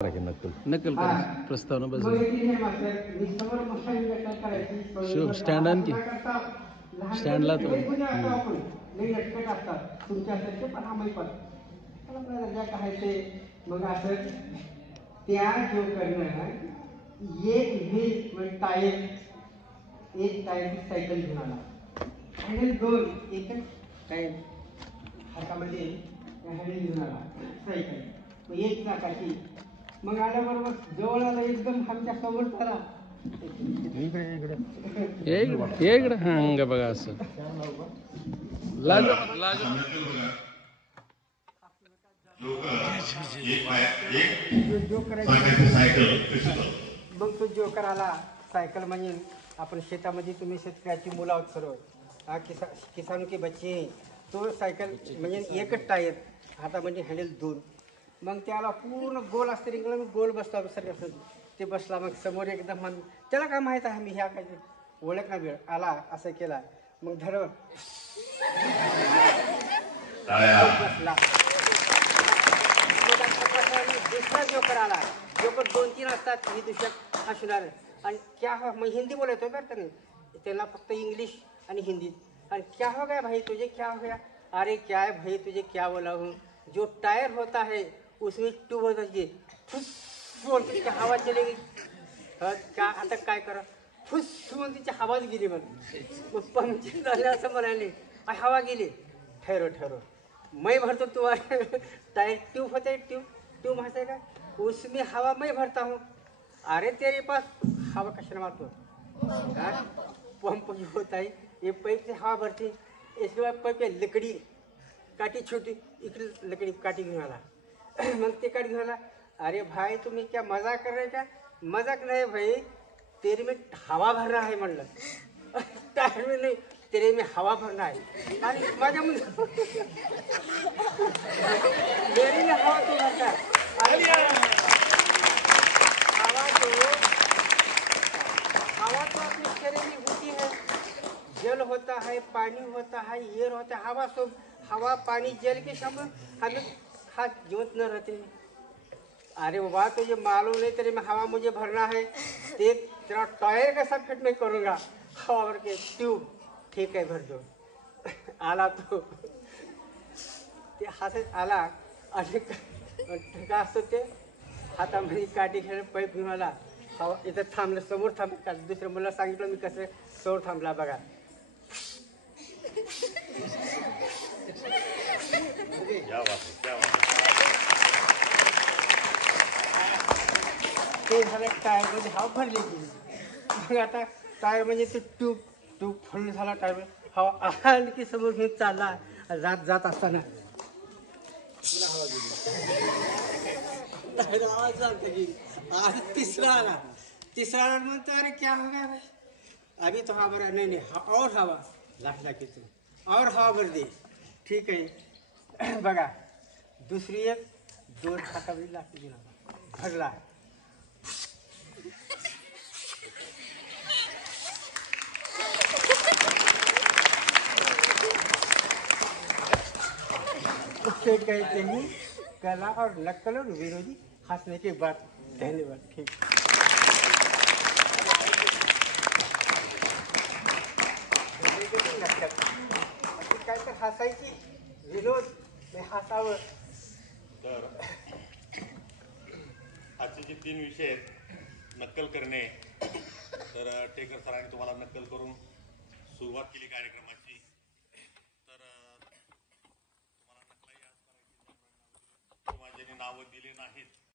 नक्कल नक्कल करा प्रस्तावना बस शिव स्टँड आणखी स्टँडला तो मग असं त्या जो करणं एक टायर सायकल घेऊन आला हँडल दोन एकच टायर हातामध्ये हँडल घेऊन आला सायकल मग एक चाकाची मग आल्याबरोबर जवळ आला एकदम आमच्या समोर झाला इकडे हांग बघा असं मग तो जोकर आला सायकल म्हणजे आपण शेतामध्ये तुम्ही शेतकऱ्याची मुलं आहोत सर्व किसानों के बच्चे तो सायकल म्हणजे एकच टायर हातामध्ये हँडल दोन मग त्याला पूर्ण गोल असते रिंगला मी गोल बसला सर ते बसला मग समोर एकदम मग त्याला काय माहीत आहे मी ह्या काय ओळख ना वेळ आला असं केला मग धर बसला दुसरा जोकर आला जोकर 2-3 असतात ही दुसऱ्या असणार आणि क्या हो मग हिंदी बोलतो बरं का नाही त्याला फक्त इंग्लिश आणि हिंदी और क्या हो गया भाई तुझे क्या हो गया अरे क्या है भाई तुझे क्या बोला हूँ जो टायर होता है उसमें ट्यूब होता है फुस बोलते हवा चलेगी क्या आता काय करा फुस म्हणून तिची हवाच गेली मग पंक्चर झालं असं म्हणाले हवा गेली ठहरो मैं भरता तू टायर ट्यूब होता है ट्यूब मारता है का उसमें हवा मैं भरता हूँ अरे तेरे पास हवा कशाला मारतो पंप जो होता है ये पाइप से हवा भरती इसके बाद पाइप पे लकड़ी काटी छोटी इकडे लकड़ी काटी घेऊन आला मग ते काटी घेऊन आला अरे भाई तुम्ही क्या मजाक कर रहे क्या मजाक नहीं भाई तेरे में हवा भरना है म्हणलं टायर में नहीं तेरे में हवा भरना है आणि माझ्या मेरी में हवा तो भरता है हवा तो अपने शरीर में होती है जल होता है पानी होता है एयर होता है हवा सब हवा पानी जल के सब हमें हाथ जोत न रहते हैं अरे बाबा तुझे मालूम नहीं तेरे में हवा मुझे भरना है तेरा टायर का सब फिट मैं करूँगा हवा भर के ट्यूब ठीक है भर दो आला तो ते हसत आला आणि का असतो ते हातामध्ये काठी खेळ पाईप घेऊन आला हवा इथं थांबलं समोर थांबलं दुसऱ्या मुलाला सांगितलं मी कसं समोर थांबला बघा ते झालं टायरमध्ये हवा भरली गेली मग आता टायर म्हणजे ते ट्यूब फुल झाला टायर हवा आली की समोर घेऊन चालला जात असताना आवाज चालते की आज तीसरा आला म्हणतो अरे क्या हो गया भाई अभी तो हवा भरा नहीं और हवा लाखला की तू और हवा भर दे ठीक आहे बघा दुसरी एक 2 हातावरील लाठी दिला भरला उसे कहते हैं कला और नकल और विरोधी हंसने के बाद धन्यवाद ठीक काय तर हसायची विनोद हसावं तर आजचे जे 3 विषय आहेत नक्कल करणे तर टेकर सरांनी तुम्हाला नक्कल करून सुरुवात केली कार्यक्रमाची तर तुम्हाला नक्कल याद करायची किंवा ज्यांनी नावं दिली नाहीत